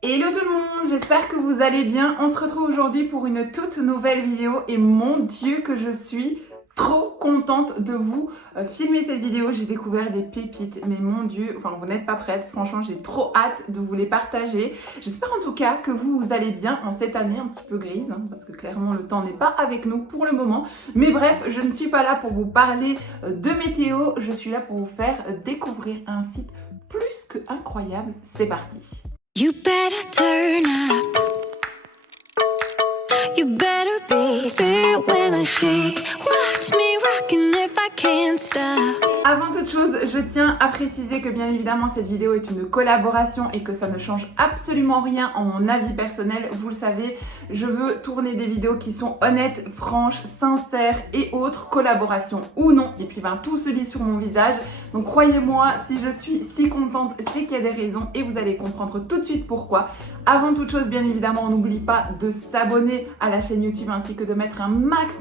Hello tout le monde, j'espère que vous allez bien. On se retrouve aujourd'hui pour une toute nouvelle vidéo et mon Dieu que je suis trop contente de vous filmer cette vidéo. J'ai découvert des pépites, mais mon Dieu, enfin vous n'êtes pas prête. Franchement, j'ai trop hâte de vous les partager. J'espère en tout cas que vous allez bien en cette année un petit peu grise, parce que clairement le temps n'est pas avec nous pour le moment. Mais bref, je ne suis pas là pour vous parler de météo, je suis là pour vous faire découvrir un site plus que incroyable. C'est parti. You better turn up. You better be there when I shake. Watch me rockin' if I can't stop. Avant toute chose, je tiens à préciser que bien évidemment cette vidéo est une collaboration et que ça ne change absolument rien en mon avis personnel. Vous le savez, je veux tourner des vidéos qui sont honnêtes, franches, sincères et autres, collaboration ou non. Et puis tout se lit sur mon visage. Donc croyez-moi, si je suis si contente, c'est qu'il y a des raisons et vous allez comprendre tout de suite pourquoi. Avant toute chose, bien évidemment, on n'oublie pas de s'abonner à la chaîne YouTube ainsi que de mettre un max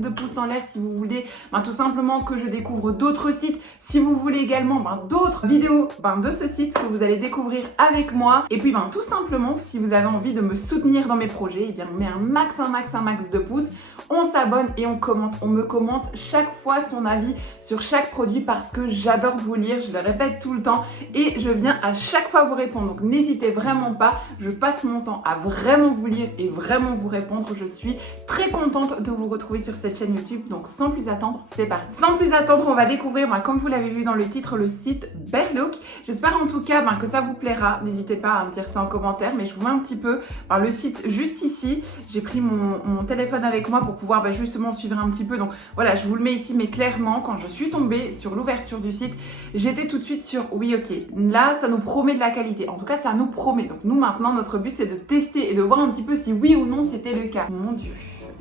de pouces en l'air si vous voulez tout simplement que je découvre d'autres sites. Si vous voulez également d'autres vidéos de ce site que vous allez découvrir avec moi. Et puis tout simplement, si vous avez envie de me soutenir dans mes projets, et bien on met un max de pouces. On s'abonne et on commente. On me commente chaque fois son avis sur chaque produit parce que j'adore vous lire, je le répète tout le temps et je viens à chaque fois vous répondre. Donc n'hésitez vraiment pas, je passe mon temps à vraiment vous lire et vraiment vous répondre. Je suis très contente de vous retrouver sur cette chaîne YouTube. Donc sans plus attendre, c'est parti. Sans plus attendre, on va découvrir, comme vous l'avez vu dans le titre, le site Berlook. J'espère en tout cas que ça vous plaira. N'hésitez pas à me dire ça en commentaire, mais je vous mets un petit peu le site juste ici. J'ai pris mon téléphone avec moi pour pouvoir justement suivre un petit peu. Donc voilà, je vous le mets ici, mais clairement, quand je suis tombée sur l'ouverture du site, j'étais tout de suite sur oui, ok, là, ça nous promet de la qualité. En tout cas, ça nous promet. Donc nous, maintenant, notre but, c'est de tester et de voir un petit peu si oui ou non c'était le cas. Mon Dieu.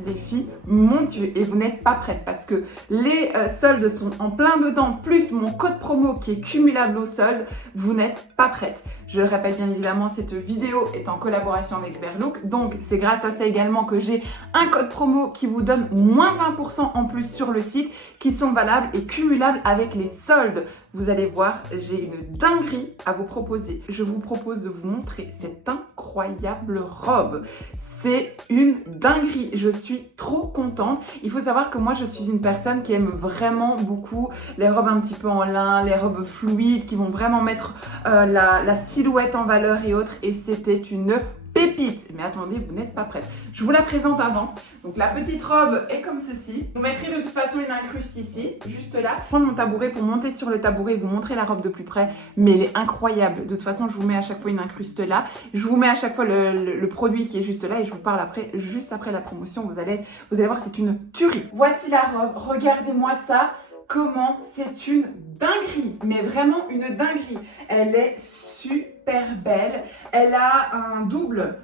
Les filles, mon Dieu, et vous n'êtes pas prêtes parce que les soldes sont en plein dedans, plus mon code promo qui est cumulable au solde, vous n'êtes pas prêtes. Je le répète bien évidemment, cette vidéo est en collaboration avec Berlook, donc c'est grâce à ça également que j'ai un code promo qui vous donne moins 20% en plus sur le site, qui sont valables et cumulables avec les soldes. Vous allez voir, j'ai une dinguerie à vous proposer. Je vous propose de vous montrer cette incroyable robe. C'est une dinguerie, je suis trop contente. Il faut savoir que moi je suis une personne qui aime vraiment beaucoup les robes un petit peu en lin, les robes fluides qui vont vraiment mettre la silhouette en valeur et autres, et c'était une pépite. Mais attendez, vous n'êtes pas prête. Je vous la présente avant. Donc la petite robe est comme ceci. Je vous mettrai de toute façon une incruste ici, juste là. Je prends mon tabouret pour monter sur le tabouret et vous montrer la robe de plus près. Mais elle est incroyable. De toute façon, je vous mets à chaque fois une incruste là. Je vous mets à chaque fois le produit qui est juste là et je vous parle après, juste après la promotion. Vous allez voir, c'est une tuerie. Voici la robe. Regardez-moi ça. Comment c'est une dinguerie, mais vraiment une dinguerie. Elle est super belle. Elle a un double.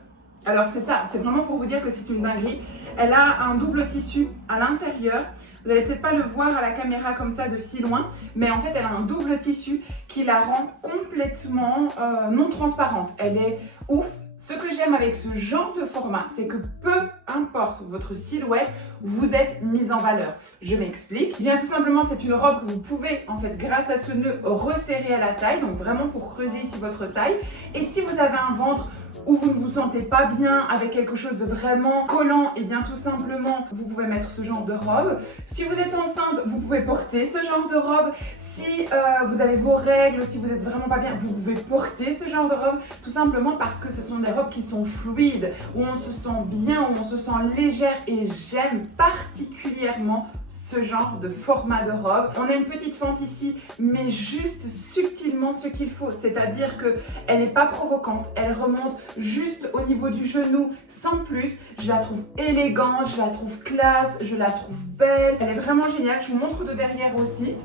Alors c'est ça, c'est vraiment pour vous dire que c'est une dinguerie. Elle a un double tissu à l'intérieur. Vous n'allez peut-être pas le voir à la caméra comme ça de si loin, mais en fait elle a un double tissu qui la rend complètement non transparente. Elle est ouf. Ce que j'aime avec ce genre de format, c'est que peu importe votre silhouette, vous êtes mise en valeur. Je m'explique. Eh bien tout simplement, c'est une robe que vous pouvez, en fait, grâce à ce nœud, resserrer à la taille, donc vraiment pour creuser ici votre taille. Et si vous avez un ventre où vous ne vous sentez pas bien avec quelque chose de vraiment collant, et bien tout simplement, vous pouvez mettre ce genre de robe. Si vous êtes enceinte, vous pouvez porter ce genre de robe. Si vous avez vos règles, si vous êtes vraiment pas bien, vous pouvez porter ce genre de robe, tout simplement parce que ce sont des robes qui sont fluides, où on se sent bien, où on se sent légère, et j'aime particulièrement ce genre de format de robe. On a une petite fente ici, mais juste subtilement ce qu'il faut, c'est-à-dire qu'elle n'est pas provocante, elle remonte juste au niveau du genou sans plus. Je la trouve élégante, je la trouve classe, je la trouve belle, elle est vraiment géniale. Je vous montre de derrière aussi.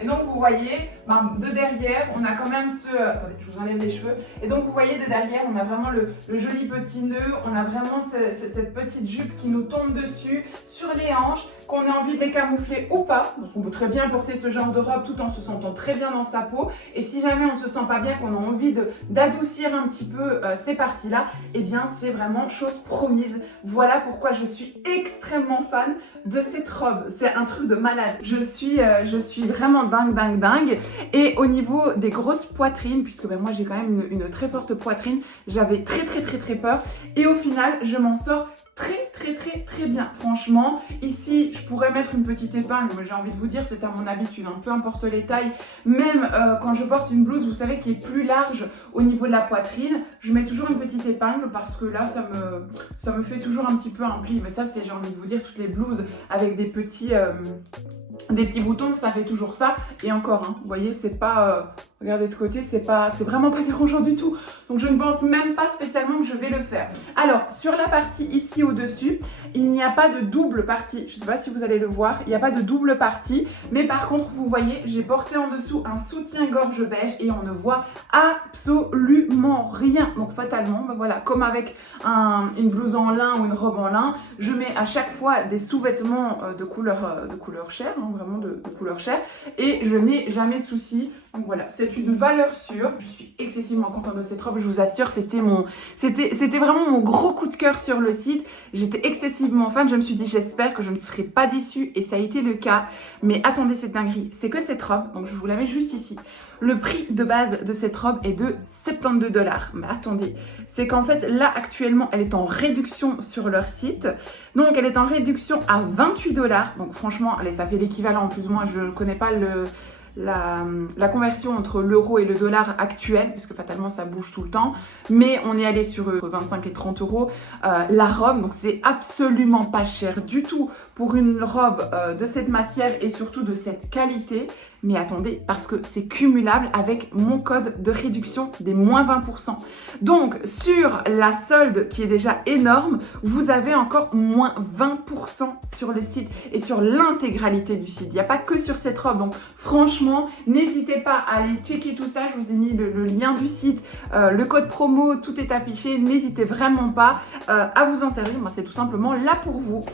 Et donc vous voyez, de derrière, on a quand même ce... Attendez, je vous enlève les cheveux. Et donc vous voyez de derrière, on a vraiment le joli petit nœud. On a vraiment cette petite jupe qui nous tombe dessus, sur les hanches. qu'on ait envie de les camoufler ou pas, parce qu'on peut très bien porter ce genre de robe tout en se sentant très bien dans sa peau. Et si jamais on ne se sent pas bien, qu'on a envie d'adoucir un petit peu ces parties-là, eh bien c'est vraiment chose promise. Voilà pourquoi je suis extrêmement fan de cette robe. C'est un truc de malade. Je suis vraiment dingue. Et au niveau des grosses poitrines, puisque ben, moi j'ai quand même une très forte poitrine, j'avais très peur. Et au final, je m'en sors très bien. Franchement, ici, je pourrais mettre une petite épingle, mais j'ai envie de vous dire, c'est à mon habitude, hein, peu importe les tailles. Même quand je porte une blouse, vous savez, qui est plus large au niveau de la poitrine, je mets toujours une petite épingle parce que là, ça me fait toujours un petit peu un pli. Mais ça, c'est, j'ai envie de vous dire, toutes les blouses avec des petits boutons, ça fait toujours ça. Et encore, hein, vous voyez, c'est pas... regardez de côté, c'est vraiment pas dérangeant du tout. Donc je ne pense même pas spécialement que je vais le faire. Alors, sur la partie ici au-dessus, il n'y a pas de double partie. Je ne sais pas si vous allez le voir, il n'y a pas de double partie. Mais par contre, vous voyez, j'ai porté en dessous un soutien-gorge beige et on ne voit absolument rien. Donc fatalement, ben voilà, comme avec une blouse en lin ou une robe en lin, je mets à chaque fois des sous-vêtements de couleur chair, hein, vraiment de couleur chair. Et je n'ai jamais de soucis. Donc voilà, c'est une valeur sûre. Je suis excessivement contente de cette robe, je vous assure, c'était vraiment mon gros coup de cœur sur le site. J'étais excessivement fan, je me suis dit j'espère que je ne serai pas déçue et ça a été le cas. Mais attendez cette dinguerie, c'est que cette robe, donc je vous la mets juste ici. Le prix de base de cette robe est de 72 $. Mais attendez, c'est qu'en fait là actuellement elle est en réduction sur leur site. Donc elle est en réduction à 28 $. Donc franchement, allez, ça fait l'équivalent en plus ou moins, je ne connais pas la conversion entre l'euro et le dollar actuel, puisque fatalement ça bouge tout le temps, mais on est allé sur 25 et 30 euros la robe, donc c'est absolument pas cher du tout pour une robe de cette matière et surtout de cette qualité. Mais attendez, parce que c'est cumulable avec mon code de réduction des moins 20%. Donc, sur la solde qui est déjà énorme, vous avez encore moins 20% sur le site et sur l'intégralité du site. Il n'y a pas que sur cette robe. Donc, franchement, n'hésitez pas à aller checker tout ça. Je vous ai mis le lien du site, le code promo, tout est affiché. N'hésitez vraiment pas à vous en servir. Moi, c'est tout simplement là pour vous.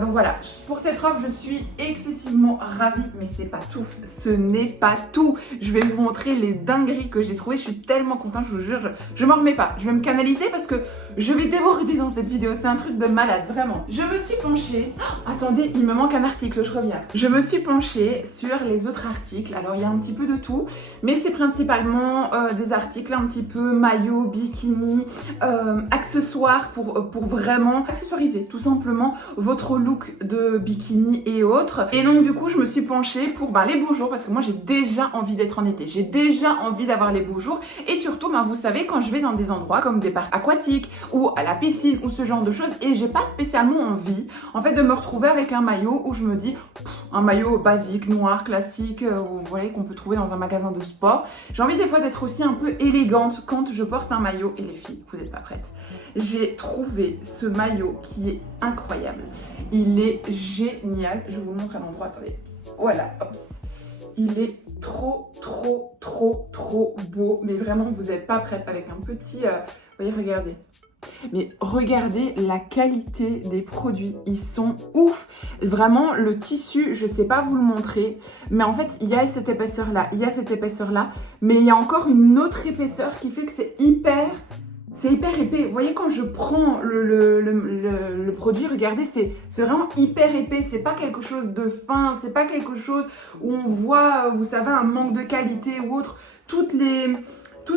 Donc voilà, pour cette robe, je suis excessivement ravie, mais c'est pas tout. Ce n'est pas tout. Je vais vous montrer les dingueries que j'ai trouvées. Je suis tellement contente, je vous jure, je m'en remets pas. Je vais me canaliser parce que je vais déborder dans cette vidéo. C'est un truc de malade, vraiment. Je me suis penchée... Oh, attendez, il me manque un article, je reviens. Je me suis penchée sur les autres articles. Alors, il y a un petit peu de tout, mais c'est principalement des articles un petit peu maillot, bikini, accessoires pour vraiment accessoiriser tout simplement votre look de bikini et autres. Et donc, du coup, je me suis penchée pour les beaux jours parce que moi, j'ai déjà envie d'être en été. J'ai déjà envie d'avoir les beaux jours. Et surtout, vous savez, quand je vais dans des endroits comme des parcs aquatiques ou à la piscine ou ce genre de choses, et j'ai pas spécialement envie, en fait, de me retrouver avec un maillot où je me dis, un maillot basique, noir, classique, vous voyez, qu'on peut trouver dans un magasin de sport. J'ai envie des fois d'être aussi un peu élégante quand je porte un maillot. Et les filles, vous n'êtes pas prêtes. J'ai trouvé ce maillot qui est incroyable. Il est génial. Je vous le montre à l'endroit. Attendez. Voilà. Hop. Il est trop beau. Mais vraiment, vous n'êtes pas prête avec un petit... vous voyez, regardez. Mais regardez la qualité des produits, ils sont ouf. Vraiment, le tissu, je sais pas vous le montrer, mais en fait, il y a cette épaisseur-là, mais il y a encore une autre épaisseur qui fait que c'est hyper épais. Vous voyez, quand je prends le produit, regardez, c'est vraiment hyper épais. C'est pas quelque chose de fin, c'est pas quelque chose où on voit, vous savez, un manque de qualité ou autre. Toutes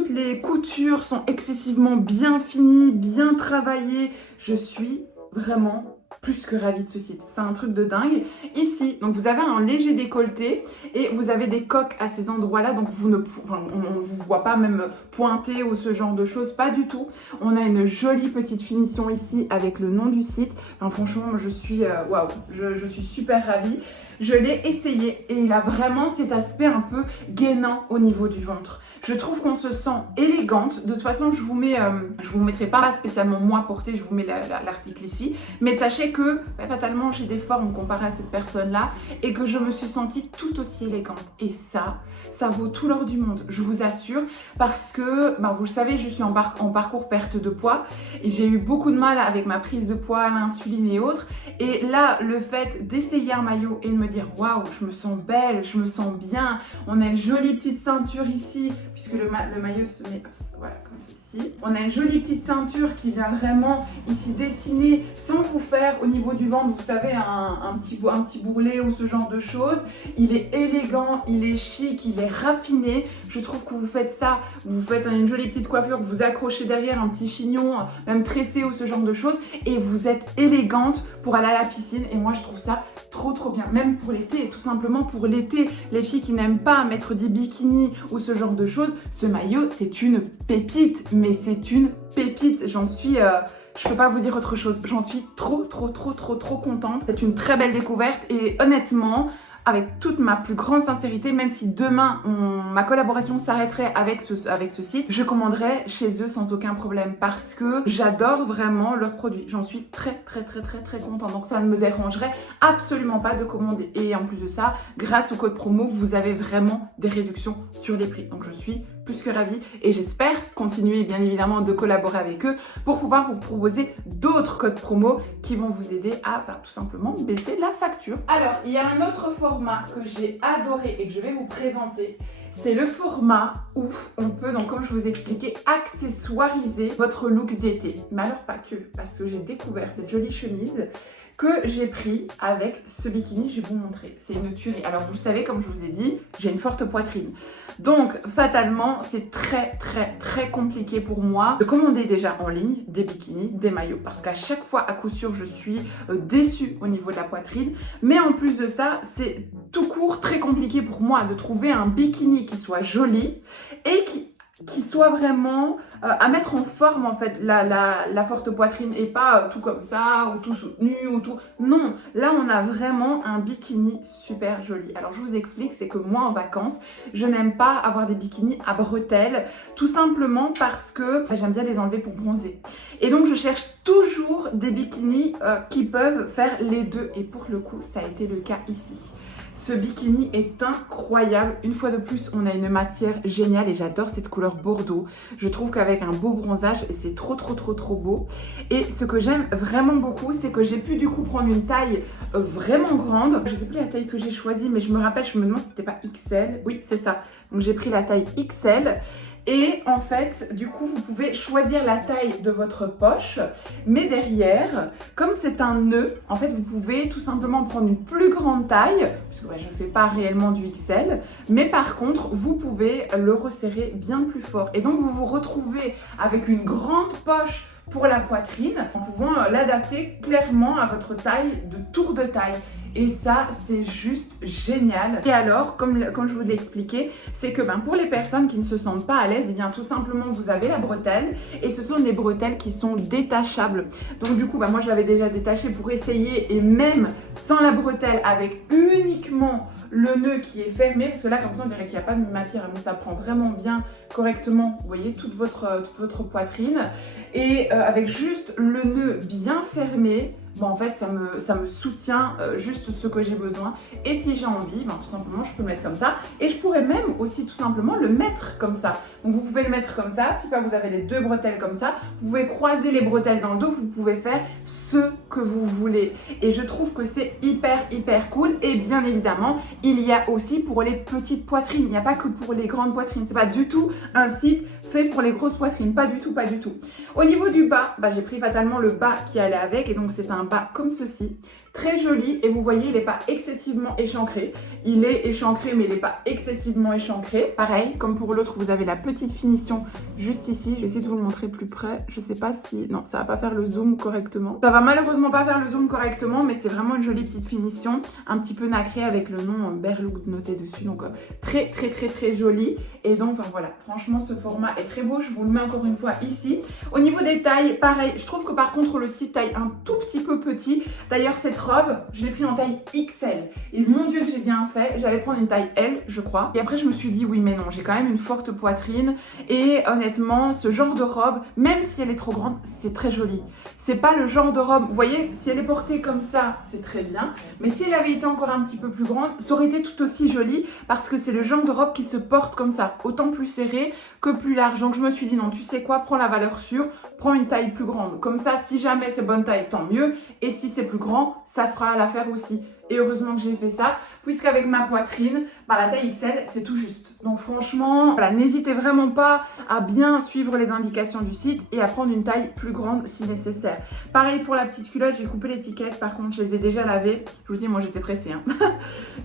les coutures sont excessivement bien finies, bien travaillées. Je suis vraiment plus que ravie de ce site. C'est un truc de dingue. Ici, donc vous avez un léger décolleté et vous avez des coques à ces endroits-là. Donc on ne vous voit pas même pointer ou ce genre de choses. Pas du tout. On a une jolie petite finition ici avec le nom du site. Franchement, je suis waouh, je suis super ravie. Je l'ai essayé et il a vraiment cet aspect un peu gainant au niveau du ventre. Je trouve qu'on se sent élégante. De toute façon, je vous mettrai pas spécialement moi portée, je vous mets l'article ici. Mais sachez Sachez que fatalement j'ai des formes comparées à cette personne-là et que je me suis sentie tout aussi élégante. Et ça vaut tout l'or du monde, je vous assure, parce que vous le savez, je suis en parcours perte de poids et j'ai eu beaucoup de mal avec ma prise de poids, l'insuline et autres. Et là, le fait d'essayer un maillot et de me dire waouh, je me sens belle, je me sens bien, on a une jolie petite ceinture ici, puisque le maillot se met voilà, comme ceci. On a une jolie petite ceinture qui vient vraiment ici dessiner sans vous faire au niveau du ventre, vous savez, un petit bourrelet ou ce genre de choses. Il est élégant, il est chic, il est raffiné. Je trouve que vous faites ça, vous faites une jolie petite coiffure, vous accrochez derrière un petit chignon, même tressé ou ce genre de choses, et vous êtes élégante pour aller à la piscine. Et moi, je trouve ça trop bien, même pour l'été, tout simplement pour l'été. Les filles qui n'aiment pas mettre des bikinis ou ce genre de choses, ce maillot, c'est une pépite, mais c'est une pépite. J'en suis... je peux pas vous dire autre chose. J'en suis trop contente. C'est une très belle découverte et honnêtement, avec toute ma plus grande sincérité, même si demain ma collaboration s'arrêterait avec ce site, je commanderais chez eux sans aucun problème parce que j'adore vraiment leurs produits. J'en suis très contente. Donc ça ne me dérangerait absolument pas de commander. Et en plus de ça, grâce au code promo, vous avez vraiment des réductions sur les prix. Donc je suis plus que ravie et j'espère continuer bien évidemment de collaborer avec eux pour pouvoir vous proposer d'autres codes promo qui vont vous aider à tout simplement baisser la facture. Alors, il y a un autre format que j'ai adoré et que je vais vous présenter. C'est le format où on peut, donc comme je vous ai expliqué, accessoiriser votre look d'été. Mais alors pas que, parce que j'ai découvert cette jolie chemise que j'ai pris avec ce bikini, je vais vous montrer. C'est une tuerie. Alors vous le savez, comme je vous ai dit, j'ai une forte poitrine. Donc fatalement, c'est très compliqué pour moi de commander déjà en ligne des bikinis, des maillots. Parce qu'à chaque fois, à coup sûr, je suis déçue au niveau de la poitrine. Mais en plus de ça, c'est tout court très compliqué pour moi de trouver un bikini qui soit joli et qui soit vraiment à mettre en forme en fait la forte poitrine et pas tout comme ça ou tout soutenu ou tout. Non, là on a vraiment un bikini super joli. Alors je vous explique, c'est que moi en vacances, je n'aime pas avoir des bikinis à bretelles tout simplement parce que j'aime bien les enlever pour bronzer. Et donc je cherche toujours des bikinis qui peuvent faire les deux et pour le coup ça a été le cas ici. Ce bikini est incroyable. Une fois de plus, on a une matière géniale et j'adore cette couleur bordeaux. Je trouve qu'avec un beau bronzage, c'est trop beau. Et ce que j'aime vraiment beaucoup, c'est que j'ai pu du coup prendre une taille vraiment grande. Je sais plus la taille que j'ai choisie, mais je me rappelle, je me demande si c'était pas XL. Oui, c'est ça. Donc j'ai pris la taille XL. Et en fait, du coup, vous pouvez choisir la taille de votre poche, mais derrière, comme c'est un nœud, en fait, vous pouvez tout simplement prendre une plus grande taille, parce que je ne fais pas réellement du XL, mais par contre, vous pouvez le resserrer bien plus fort. Et donc, vous vous retrouvez avec une grande poche pour la poitrine, en pouvant l'adapter clairement à votre taille de tour de taille. Et ça, c'est juste génial. Et alors, comme je vous l'ai expliqué, c'est que pour les personnes qui ne se sentent pas à l'aise, et bien tout simplement, vous avez la bretelle et ce sont des bretelles qui sont détachables. Donc du coup, moi je l'avais déjà détachée pour essayer et même sans la bretelle, avec uniquement le nœud qui est fermé, parce que là, comme ça, on dirait qu'il n'y a pas de matière, mais ça prend vraiment bien correctement, vous voyez, toute votre poitrine. Et avec juste le nœud bien fermé, en fait, ça me soutient juste ce que j'ai besoin. Et si j'ai envie, tout simplement, je peux le mettre comme ça. Et je pourrais même aussi tout simplement le mettre comme ça. Donc, vous pouvez le mettre comme ça. Si pas, vous avez les deux bretelles comme ça. Vous pouvez croiser les bretelles dans le dos. Vous pouvez faire ce que vous voulez. Et je trouve que c'est hyper cool. Et bien évidemment, il y a aussi pour les petites poitrines. Il n'y a pas que pour les grandes poitrines. C'est pas du tout un site fait pour les grosses poitrines. Pas du tout. Au niveau du bas, j'ai pris fatalement le bas qui allait avec. Et donc, c'est un bas comme ceci, très joli, et vous voyez, il n'est pas excessivement échancré. Il est échancré, mais il n'est pas excessivement échancré. Pareil, comme pour l'autre, vous avez la petite finition juste ici. Je vais essayer de vous le montrer plus près. Je sais pas si... Non, ça va pas faire le zoom correctement. Ça va malheureusement pas faire le zoom correctement, mais c'est vraiment une jolie petite finition, un petit peu nacrée avec le nom Berlook noté dessus. Donc très joli. Et donc, voilà, franchement, ce format est très beau, je vous le mets encore une fois ici. Au niveau des tailles, pareil, je trouve que par contre le site taille un tout petit peu petit. D'ailleurs cette robe, je l'ai pris en taille XL. Et mon Dieu que j'ai bien fait, j'allais prendre une taille L je crois. Et après je me suis dit oui mais non, j'ai quand même une forte poitrine. Et honnêtement, ce genre de robe, même si elle est trop grande, c'est très joli. C'est pas le genre de robe, vous voyez, si elle est portée comme ça, c'est très bien. Mais si elle avait été encore un petit peu plus grande, ça aurait été tout aussi joli parce que c'est le genre de robe qui se porte comme ça, autant plus serré que plus large. Donc je me suis dit non, tu sais quoi, prends la valeur sûre, prends une taille plus grande. Comme ça, si jamais c'est bonne taille, tant mieux. Et si c'est plus grand, ça fera l'affaire aussi. Et heureusement que j'ai fait ça, puisqu'avec ma poitrine, la taille XL, c'est tout juste. Donc franchement, voilà, n'hésitez vraiment pas à bien suivre les indications du site et à prendre une taille plus grande si nécessaire. Pareil pour la petite culotte, j'ai coupé l'étiquette, par contre je les ai déjà lavées. Je vous dis, moi j'étais pressée.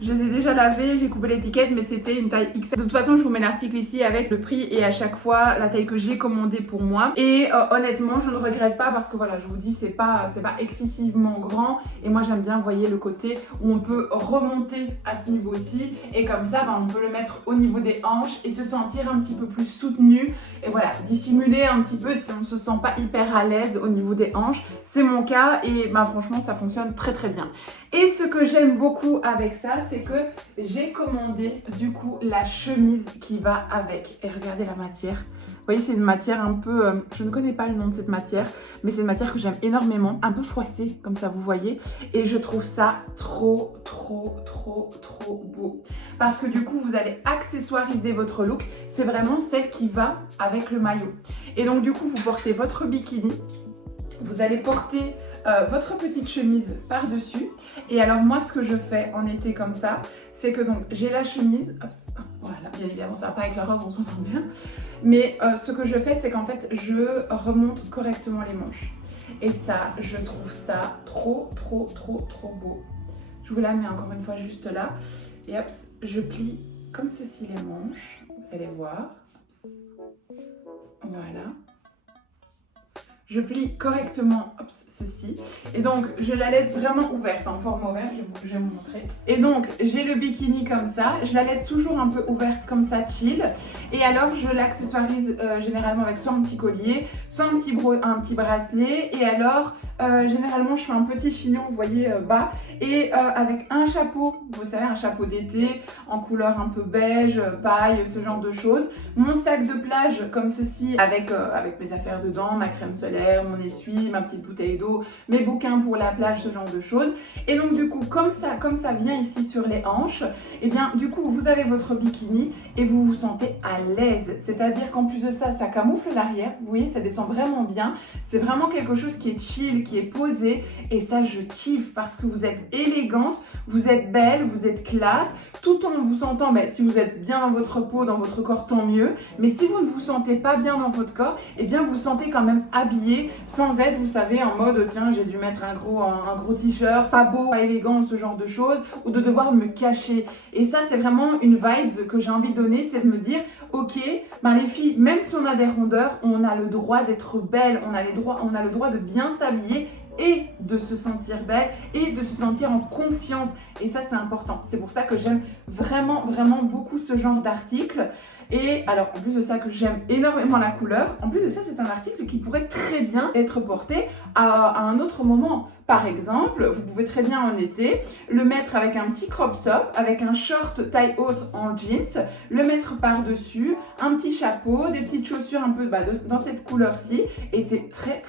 Je les ai déjà lavées, j'ai coupé l'étiquette, mais c'était une taille XL. De toute façon, je vous mets l'article ici avec le prix et à chaque fois la taille que j'ai commandée pour moi. Et honnêtement, je ne regrette pas parce que voilà, je vous dis, c'est pas excessivement grand. Et moi j'aime bien, vous voyez, le côté où on peut remonter à ce niveau-ci. Et comme ça, on peut le mettre au niveau des hanches et se sentir un petit peu plus soutenu. Et voilà, dissimuler un petit peu si on ne se sent pas hyper à l'aise au niveau des hanches. C'est mon cas et franchement, ça fonctionne très très bien. Et ce que j'aime beaucoup avec ça, c'est que j'ai commandé du coup la chemise qui va avec. Et regardez la matière. Vous voyez, c'est une matière un peu... je ne connais pas le nom de cette matière, mais c'est une matière que j'aime énormément. Un peu froissée, comme ça vous voyez. Et je trouve ça trop beau. Parce que du coup, vous allez accessoiriser votre look. C'est vraiment celle qui va avec le maillot. Et donc du coup, vous portez votre bikini. Vous allez porter votre petite chemise par-dessus. Et alors moi, ce que je fais en été comme ça, c'est que donc j'ai la chemise. Hop, voilà, bien évidemment, ça va pas avec la robe, on s'entend bien. Mais ce que je fais, c'est qu'en fait, je remonte correctement les manches. Et ça, je trouve ça trop beau. Je vous la mets encore une fois juste là. Et hop, je plie comme ceci les manches. Vous allez voir. Voilà. Je plie correctement ceci. Et donc, je la laisse vraiment ouverte, en forme ouverte, je vais vous montrer. Et donc, j'ai le bikini comme ça. Je la laisse toujours un peu ouverte comme ça, chill. Et alors, je l'accessoirise généralement avec soit un petit collier, soit un petit bracelet. Et alors, généralement, je fais un petit chignon, vous voyez, bas. Et avec un chapeau, vous savez, un chapeau d'été, en couleur un peu beige, paille, ce genre de choses. Mon sac de plage, comme ceci, avec mes affaires dedans, ma crème solaire, mon essuie, ma petite bouteille d'eau, mes bouquins pour la plage, ce genre de choses. Et donc du coup, comme ça vient ici sur les hanches, et bien du coup vous avez votre bikini et vous vous sentez à l'aise. C'est-à-dire qu'en plus de ça, ça camoufle l'arrière, vous voyez, ça descend vraiment bien. C'est vraiment quelque chose qui est chill, qui est posé et ça je kiffe parce que vous êtes élégante, vous êtes belle, vous êtes classe, tout en vous sentant, si vous êtes bien dans votre peau, dans votre corps, tant mieux. Mais si vous ne vous sentez pas bien dans votre corps, et bien vous sentez quand même habillé sans être, vous savez, en mode tiens, j'ai dû mettre un gros t-shirt, pas beau, pas élégant, ce genre de choses, ou de devoir me cacher. Et ça, c'est vraiment une vibe que j'ai envie de donner, c'est de me dire, ok, les filles, même si on a des rondeurs, on a le droit d'être belle, on a le droit de bien s'habiller et de se sentir belle et de se sentir en confiance. Et ça, c'est important. C'est pour ça que j'aime vraiment beaucoup ce genre d'article. Et alors, en plus de ça, que j'aime énormément la couleur, en plus de ça, c'est un article qui pourrait très bien être porté à un autre moment. Par exemple, vous pouvez très bien en été le mettre avec un petit crop top, avec un short taille haute en jeans, le mettre par-dessus, un petit chapeau, des petites chaussures un peu dans cette couleur-ci. Et c'est très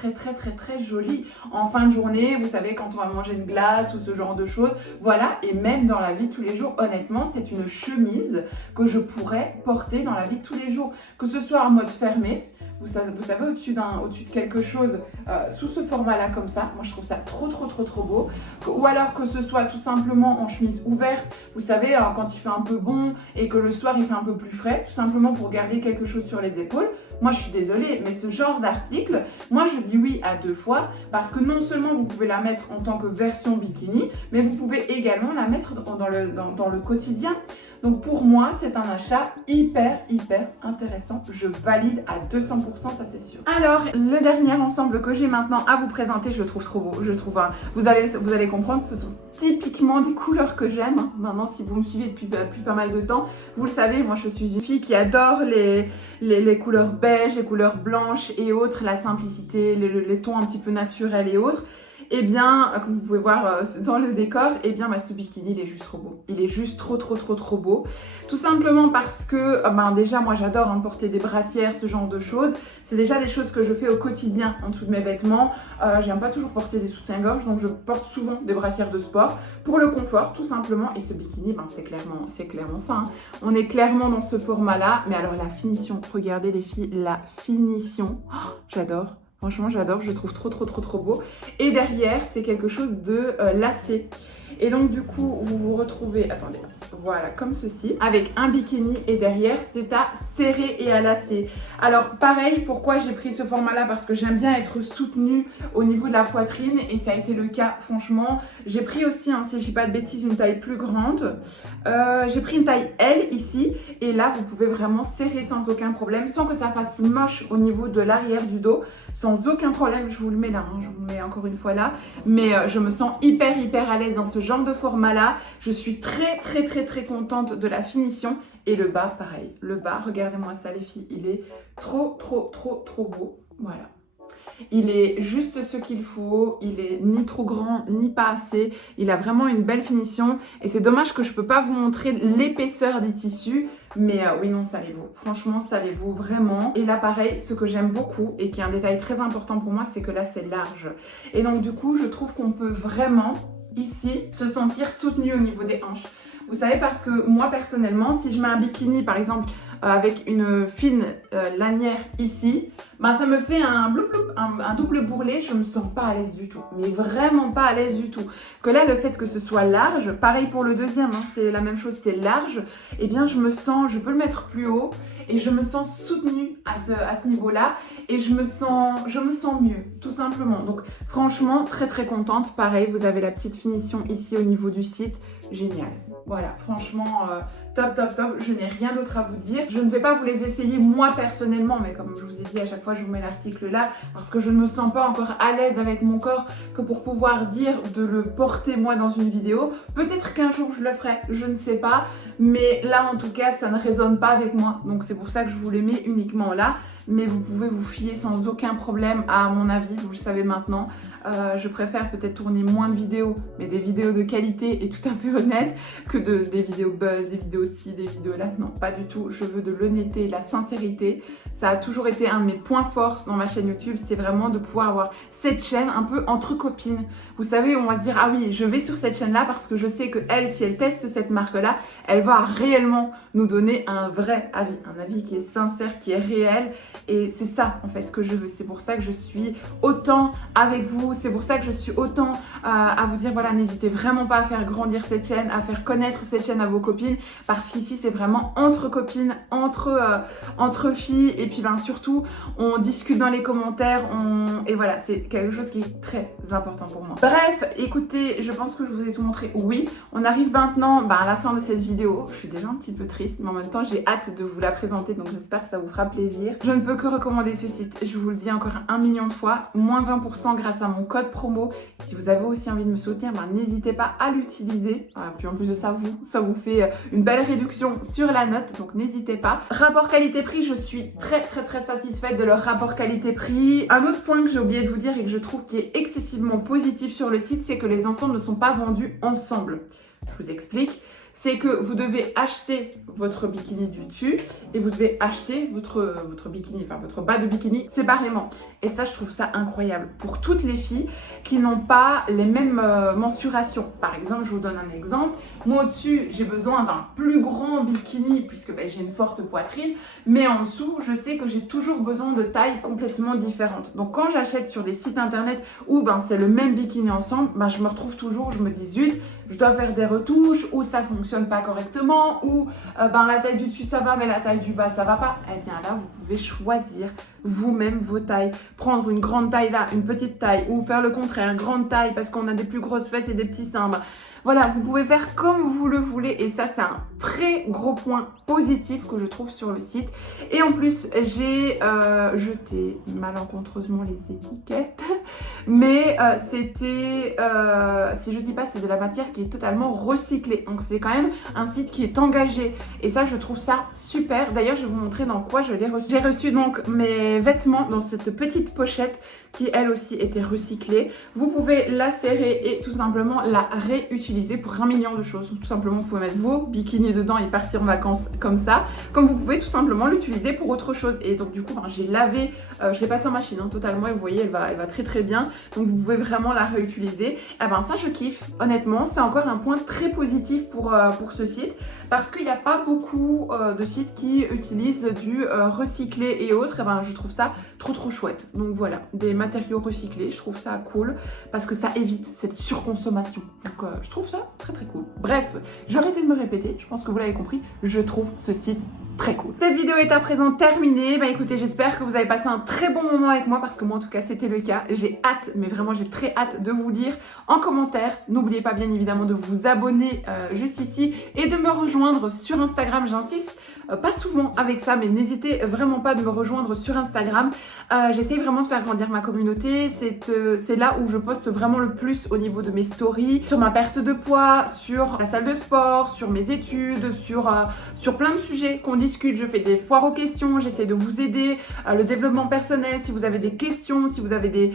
joli. En fin de journée, vous savez, quand on va manger une glace ou ce genre de choses. Voilà, et même dans la vie de tous les jours, honnêtement, c'est une chemise que je pourrais porter dans la vie de tous les jours. Que ce soit en mode fermé, vous savez, au-dessus de quelque chose, sous ce format-là comme ça. Moi, je trouve ça trop beau. Ou alors que ce soit tout simplement en chemise ouverte, vous savez, quand il fait un peu bon et que le soir, il fait un peu plus frais, tout simplement pour garder quelque chose sur les épaules. Moi, je suis désolée, mais ce genre d'article, moi, je dis oui à 2 fois parce que non seulement vous pouvez la mettre en tant que version bikini, mais vous pouvez également la mettre dans le quotidien. Donc pour moi, c'est un achat hyper intéressant. Je valide à 200%, ça c'est sûr. Alors, le dernier ensemble que j'ai maintenant à vous présenter, je le trouve trop beau. Je le trouve, vous allez comprendre, ce sont typiquement des couleurs que j'aime. Maintenant, si vous me suivez depuis pas mal de temps, vous le savez, moi je suis une fille qui adore les couleurs beige, les couleurs blanches et autres, la simplicité, les tons un petit peu naturels et autres. Et bien, comme vous pouvez voir dans le décor, et bien ce bikini, il est juste trop beau. Il est juste trop beau. Tout simplement parce que, déjà, moi j'adore porter des brassières, ce genre de choses. C'est déjà des choses que je fais au quotidien en dessous de mes vêtements. J'aime pas toujours porter des soutiens-gorge, donc je porte souvent des brassières de sport pour le confort, tout simplement. Et ce bikini, c'est clairement ça. On est clairement dans ce format-là. Mais alors la finition, regardez les filles, la finition, j'adore. Franchement, j'adore, je le trouve trop beau. Et derrière, c'est quelque chose de lacé. Et donc, du coup, vous vous retrouvez, attendez, voilà, comme ceci, avec un bikini et derrière, c'est à serrer et à lacer. Alors, pareil, pourquoi j'ai pris ce format-là? Parce que j'aime bien être soutenue au niveau de la poitrine et ça a été le cas, franchement. J'ai pris aussi, si je dis pas de bêtises, une taille plus grande. J'ai pris une taille L ici et là, vous pouvez vraiment serrer sans aucun problème, sans que ça fasse moche au niveau de l'arrière du dos. Sans aucun problème, je vous le mets là, je vous le mets encore une fois là. Mais je me sens hyper à l'aise dans ce genre de format là. Je suis très contente de la finition. Et le bas, pareil. Le bas, regardez-moi ça les filles, il est trop beau. Voilà. Il est juste ce qu'il faut, il est ni trop grand ni pas assez, il a vraiment une belle finition et c'est dommage que je peux pas vous montrer l'épaisseur des tissus, mais oui non ça les vaut, franchement ça les vaut vraiment. Et là pareil, ce que j'aime beaucoup et qui est un détail très important pour moi, c'est que là c'est large et donc du coup je trouve qu'on peut vraiment ici se sentir soutenu au niveau des hanches. Vous savez, parce que moi personnellement, si je mets un bikini par exemple avec une fine lanière ici, ça me fait un double bourrelet, je me sens pas à l'aise du tout, mais vraiment pas à l'aise du tout. Que là, le fait que ce soit large, pareil pour le deuxième, c'est la même chose, c'est large, et bien je peux le mettre plus haut et je me sens soutenue à ce niveau-là et je me sens mieux, tout simplement. Donc franchement, très contente. Pareil, vous avez la petite finition ici au niveau du site, génial. Voilà, franchement, top. Je n'ai rien d'autre à vous dire. Je ne vais pas vous les essayer moi personnellement, mais comme je vous ai dit à chaque fois, je vous mets l'article là parce que je ne me sens pas encore à l'aise avec mon corps que pour pouvoir dire de le porter moi dans une vidéo. Peut-être qu'un jour je le ferai, je ne sais pas. Mais là, en tout cas, ça ne résonne pas avec moi. Donc c'est pour ça que je vous les mets uniquement là. Mais vous pouvez vous fier sans aucun problème à mon avis, vous le savez maintenant. Je préfère peut-être tourner moins de vidéos, mais des vidéos de qualité et tout à fait honnêtes, que des vidéos buzz, des vidéos ci, des vidéos là. Non, pas du tout. Je veux de l'honnêteté, de la sincérité. Ça a toujours été un de mes points forts dans ma chaîne YouTube, c'est vraiment de pouvoir avoir cette chaîne un peu entre copines. Vous savez, on va se dire, ah oui, je vais sur cette chaîne-là parce que je sais que elle, si elle teste cette marque-là, elle va réellement nous donner un vrai avis. Un avis qui est sincère, qui est réel. Et c'est ça, en fait, que je veux. C'est pour ça que je suis autant avec vous. C'est pour ça que je suis autant à vous dire, voilà, n'hésitez vraiment pas à faire grandir cette chaîne, à faire connaître cette chaîne à vos copines. Parce qu'ici, c'est vraiment entre copines, entre filles. Et puis, surtout, on discute dans les commentaires. Et voilà, c'est quelque chose qui est très important pour moi. Bref, écoutez, je pense que je vous ai tout montré. Oui, on arrive maintenant à la fin de cette vidéo. Je suis déjà un petit peu triste, mais en même temps, j'ai hâte de vous la présenter. Donc, j'espère que ça vous fera plaisir. Je ne peux que recommander ce site. Je vous le dis encore 1 million de fois. Moins 20% grâce à mon code promo. Si vous avez aussi envie de me soutenir, n'hésitez pas à l'utiliser. Puis en plus de ça, ça vous fait une belle réduction sur la note. Donc, n'hésitez pas. Rapport qualité-prix, je suis très satisfaite de leur rapport qualité-prix. Un autre point que j'ai oublié de vous dire et que je trouve qui est excessivement positif sur le site, c'est que les ensembles ne sont pas vendus ensemble. Je vous explique. C'est que vous devez acheter votre bikini du dessus et vous devez acheter votre bikini, votre bas de bikini séparément. Et ça, je trouve ça incroyable pour toutes les filles qui n'ont pas les mêmes mensurations. Par exemple, je vous donne un exemple. Moi, au-dessus, j'ai besoin d'un plus grand bikini puisque j'ai une forte poitrine. Mais en dessous, je sais que j'ai toujours besoin de tailles complètement différentes. Donc, quand j'achète sur des sites internet où c'est le même bikini ensemble, je me retrouve toujours, je me dis zut, je dois faire des retouches ou ça fonctionne pas correctement ou la taille du dessus ça va mais la taille du bas ça va pas. Eh bien là, vous pouvez choisir vous-même vos tailles. Prendre une grande taille là, une petite taille ou faire le contraire, grande taille parce qu'on a des plus grosses fesses et des petits seins. Voilà, vous pouvez faire comme vous le voulez et ça c'est un très gros point positif que je trouve sur le site. Et en plus j'ai jeté malencontreusement les étiquettes, mais c'était, si je dis pas, c'est de la matière qui est totalement recyclée, donc c'est quand même un site qui est engagé et ça je trouve ça super. D'ailleurs je vais vous montrer dans quoi je l'ai reçu. J'ai reçu donc mes vêtements dans cette petite pochette qui elle aussi était recyclée. Vous pouvez la serrer et tout simplement la réutiliser pour 1 million de choses. Tout simplement vous pouvez mettre vos bikinis dedans et partir en vacances comme ça, comme vous pouvez tout simplement l'utiliser pour autre chose. Et donc du coup j'ai lavé, je l'ai passé en machine totalement et vous voyez elle va très très bien, donc vous pouvez vraiment la réutiliser. Et ben ça je kiffe, honnêtement c'est encore un point très positif pour ce site, parce qu'il n'y a pas beaucoup de sites qui utilisent du recyclé et autres. Et ben je trouve ça trop chouette. Donc voilà, des matériaux recyclés, je trouve ça cool parce que ça évite cette surconsommation. Donc je trouve ça très cool. Bref, j'ai arrêté de me répéter, je pense que vous l'avez compris, je trouve ce site très cool. Cette vidéo est à présent terminée. Bah écoutez, j'espère que vous avez passé un très bon moment avec moi parce que moi en tout cas c'était le cas. J'ai hâte, mais vraiment j'ai très hâte de vous lire en commentaire. N'oubliez pas bien évidemment de vous abonner juste ici et de me rejoindre sur Instagram, j'insiste. Pas souvent avec ça, mais n'hésitez vraiment pas de me rejoindre sur Instagram. J'essaye vraiment de faire grandir ma communauté. C'est là où je poste vraiment le plus au niveau de mes stories, sur ma perte de poids, sur la salle de sport, sur mes études, sur plein de sujets qu'on discute. Je fais des foires aux questions, j'essaie de vous aider, le développement personnel. Si vous avez des questions, si vous avez des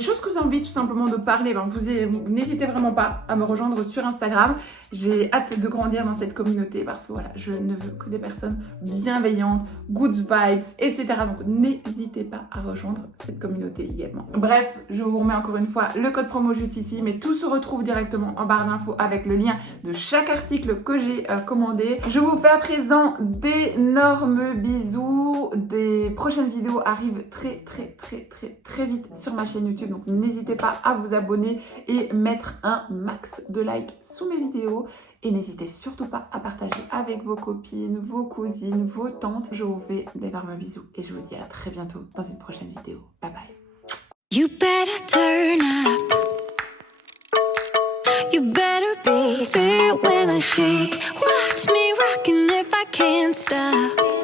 choses que vous avez envie tout simplement de parler, ben vous n'hésitez vraiment pas à me rejoindre sur Instagram. J'ai hâte de grandir dans cette communauté parce que voilà, je ne veux que des personnes bienveillantes, good vibes, etc. Donc n'hésitez pas à rejoindre cette communauté également. Bref, je vous remets encore une fois le code promo juste ici, mais tout se retrouve directement en barre d'infos avec le lien de chaque article que j'ai commandé. Je vous fais à présent d'énormes bisous. Des prochaines vidéos arrivent très vite sur ma chaîne YouTube, donc n'hésitez pas à vous abonner et mettre un max de likes sous mes vidéos. Et n'hésitez surtout pas à partager avec vos copines, vos cousines, vos tantes. Je vous fais d'énormes bisous et je vous dis à très bientôt dans une prochaine vidéo. Bye bye. You better turn up. You better be there when I shake. Watch me rockin' if I can't stop.